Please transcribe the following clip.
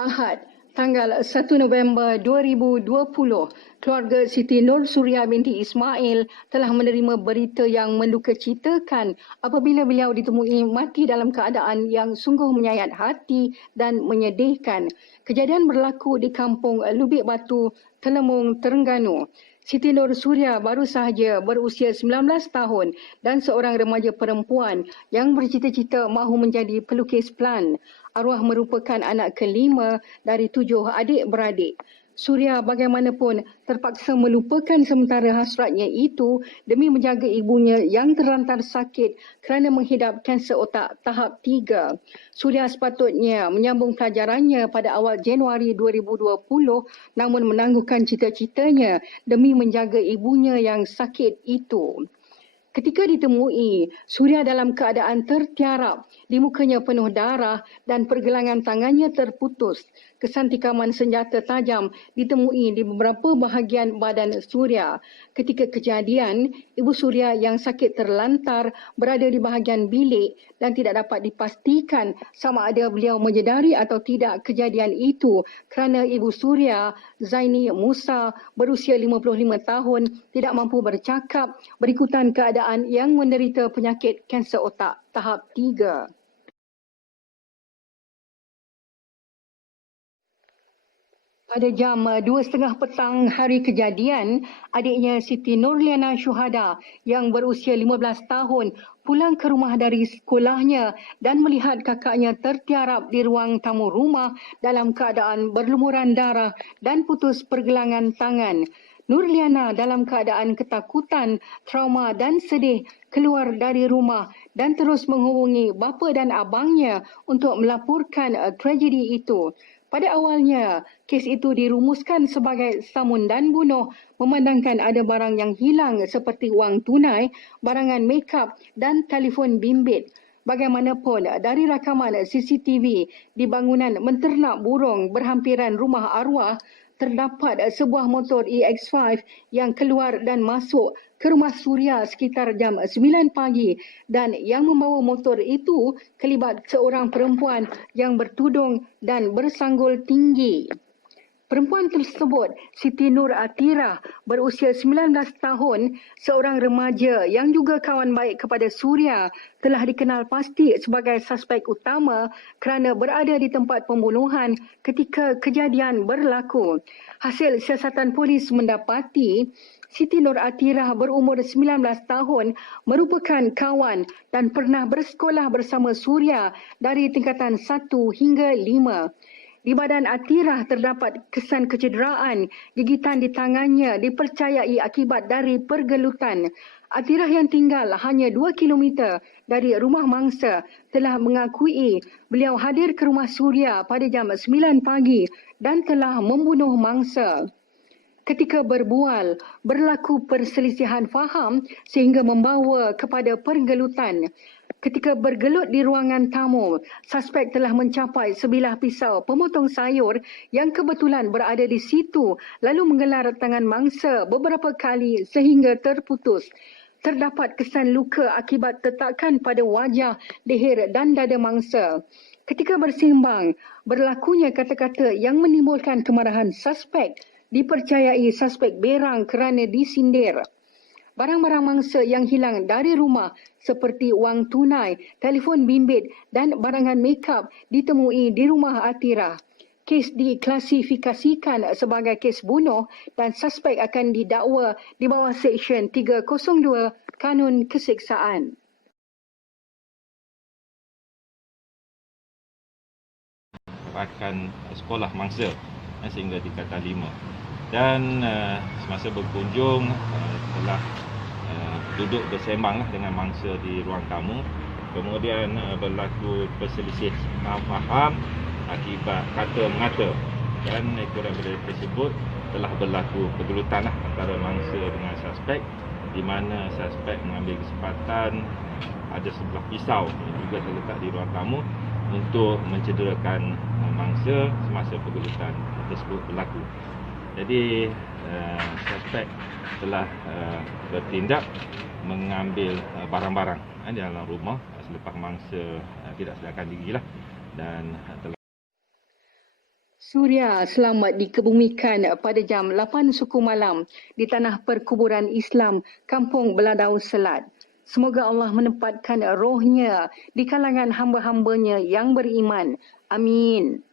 Ahad, tanggal 1 November 2020, keluarga Siti Nur Suria binti Ismail telah menerima berita yang mendukacitakan apabila beliau ditemui mati dalam keadaan yang sungguh menyayat hati dan menyedihkan. Kejadian berlaku di kampung Lubik Batu, Telemung, Terengganu. Siti Nur Suria baru sahaja berusia 19 tahun dan seorang remaja perempuan yang bercita-cita mahu menjadi pelukis pelan. Arwah merupakan anak kelima dari 7 adik-beradik. Suria bagaimanapun terpaksa melupakan sementara hasratnya itu demi menjaga ibunya yang terlantar sakit kerana menghidap kanser otak tahap 3. Suria sepatutnya menyambung pelajarannya pada awal Januari 2020 namun menangguhkan cita-citanya demi menjaga ibunya yang sakit itu. Ketika ditemui, Suria dalam keadaan tertiarap, di mukanya penuh darah dan pergelangan tangannya terputus. Kesan tikaman senjata tajam ditemui di beberapa bahagian badan Suria. Ketika kejadian, Ibu Suria yang sakit terlantar berada di bahagian bilik dan tidak dapat dipastikan sama ada beliau menyedari atau tidak kejadian itu kerana Ibu Suria, Zaini Musa, berusia 55 tahun, tidak mampu bercakap berikutan keadaan yang menderita penyakit kanser otak tahap 3. Pada jam 2.30 petang hari kejadian, adiknya Siti Nurliana Syuhada yang berusia 15 tahun pulang ke rumah dari sekolahnya dan melihat kakaknya tertiarap di ruang tamu rumah dalam keadaan berlumuran darah dan putus pergelangan tangan. Nurliana dalam keadaan ketakutan, trauma dan sedih keluar dari rumah dan terus menghubungi bapa dan abangnya untuk melaporkan tragedi itu. Pada awalnya, kes itu dirumuskan sebagai samun dan bunuh memandangkan ada barang yang hilang seperti wang tunai, barangan makeup dan telefon bimbit. Bagaimanapun, dari rakaman CCTV di bangunan menternak burung berhampiran rumah arwah, terdapat sebuah motor EX5 yang keluar dan masuk ke rumah Suria sekitar jam 9 pagi dan yang membawa motor itu kelibat seorang perempuan yang bertudung dan bersanggul tinggi. Perempuan tersebut, Siti Nur Atirah, berusia 19 tahun, seorang remaja yang juga kawan baik kepada Suria, telah dikenal pasti sebagai suspek utama kerana berada di tempat pembunuhan ketika kejadian berlaku. Hasil siasatan polis mendapati Siti Nur Atirah berumur 19 tahun merupakan kawan dan pernah bersekolah bersama Suria dari tingkatan 1 hingga 5. Di badan Atirah terdapat kesan kecederaan, gigitan di tangannya dipercayai akibat dari pergelutan. Atirah yang tinggal hanya 2 kilometer dari rumah mangsa telah mengakui beliau hadir ke rumah Suria pada jam 9 pagi dan telah membunuh mangsa. Ketika berbual, berlaku perselisihan faham sehingga membawa kepada pergelutan. Ketika bergelut di ruangan tamu, suspek telah mencapai sebilah pisau pemotong sayur yang kebetulan berada di situ lalu menggelar tangan mangsa beberapa kali sehingga terputus. Terdapat kesan luka akibat tetakan pada wajah, leher dan dada mangsa. Ketika bersimbang, berlakunya kata-kata yang menimbulkan kemarahan suspek. Dipercayai suspek berang kerana disindir. Barang-barang mangsa yang hilang dari rumah seperti wang tunai, telefon bimbit dan barangan makeup ditemui di rumah Atirah. Kes diklasifikasikan sebagai kes bunuh dan suspek akan didakwa di bawah Seksyen 302 Kanun Keseksaan. Akan sekolah mangsa sehingga tingkatan 5. Dan semasa berkunjung telah duduk bersembang dengan mangsa di ruang tamu. Kemudian berlaku perselisih faham akibat kata-mengata dan ekoran tersebut telah berlaku pergelutan antara mangsa dengan suspek di mana suspek mengambil kesempatan ada sebelah pisau yang juga terletak di ruang tamu untuk mencederakan mangsa semasa pergelutan tersebut berlaku. Jadi suspek telah bertindak mengambil barang-barang di dalam rumah selepas mangsa tidak sedarkan diri dan telah Surya selamat dikebumikan pada jam 8 suku malam di tanah perkuburan Islam Kampung Beladau Selat. Semoga Allah menempatkan rohnya di kalangan hamba-hambanya yang beriman. Amin.